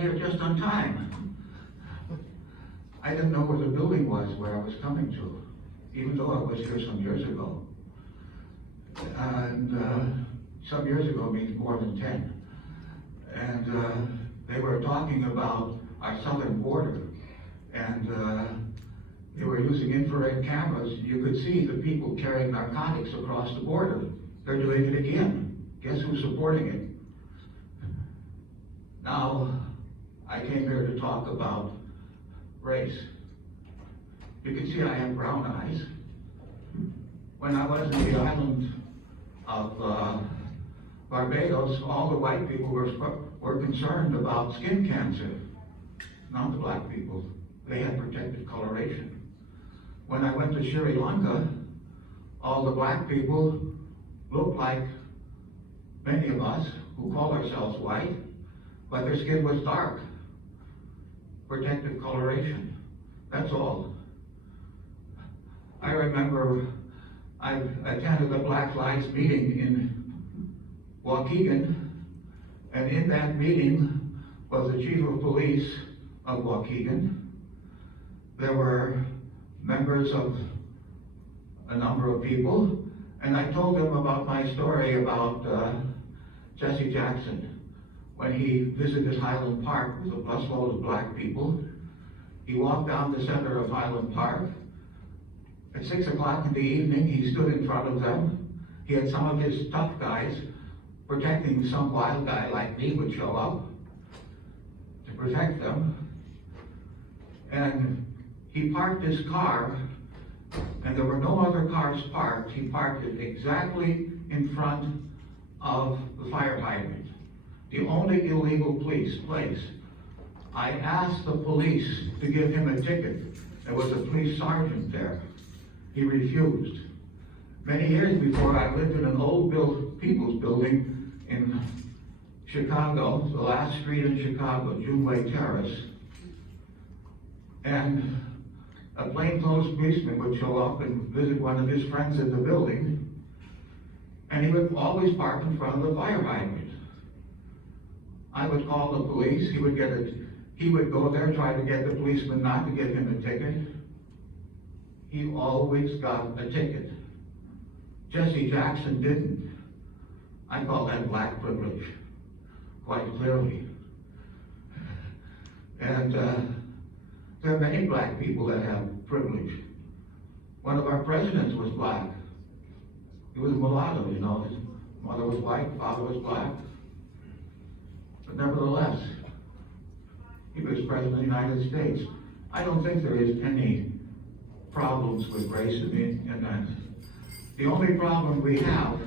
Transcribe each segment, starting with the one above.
here just on time. I didn't know where the building was where I was coming to, even though I was here some years ago. And some years ago means more than 10. And they were talking about our southern border. And they were using infrared cameras. You could see the people carrying narcotics across the border. They're doing it again. Guess who's supporting it? Now, I came here to talk about race. You can see I have brown eyes. When I was in the island of Barbados, all the white people were concerned about skin cancer, not the black people. They had protective coloration. When I went to Sri Lanka, all the black people looked like many of us who call ourselves white, but their skin was dark. Protective coloration, that's all. I remember I attended a Black Lives meeting in Waukegan, and in that meeting was the chief of police of Waukegan. There were members of a number of people, and I told them about my story about Jesse Jackson. When he visited Highland Park with a busload of black people, he walked down the center of Highland Park. At 6 o'clock in the evening, he stood in front of them. He had some of his tough guys protecting some wild guy like me would show up to protect them. And he parked his car, and there were no other cars parked. He parked it exactly in front of the fire hydrant, the only illegal place. I asked the police to give him a ticket. There was a police sergeant there. He refused. Many years before, I lived in an old people's building in Chicago, the last street in Chicago, Juneway Terrace. And a plainclothes policeman would show up and visit one of his friends in the building, and he would always park in front of the fire hydrant. I would call the police. He would go there, try to get the policeman not to give him a ticket. He always got a ticket. Jesse Jackson didn't. I call that black privilege, quite clearly. And there are many black people that have privilege. One of our presidents was black. He was a mulatto, you know. His mother was white, father was black. But nevertheless, he was president of the United States. I don't think there is any problems with race in that. The only problem we have,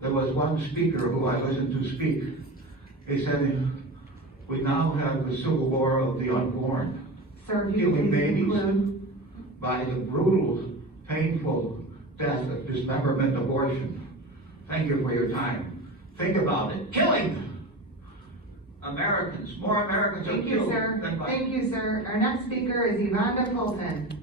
there was one speaker who I listened to speak. He said, we now have the civil war of the unborn, killing babies by the brutal, painful death of dismemberment abortion. Thank you for your time. Think about it. Killing Americans. More Americans are killed than by... Thank you, sir. Our next speaker is Yvonne Fulton.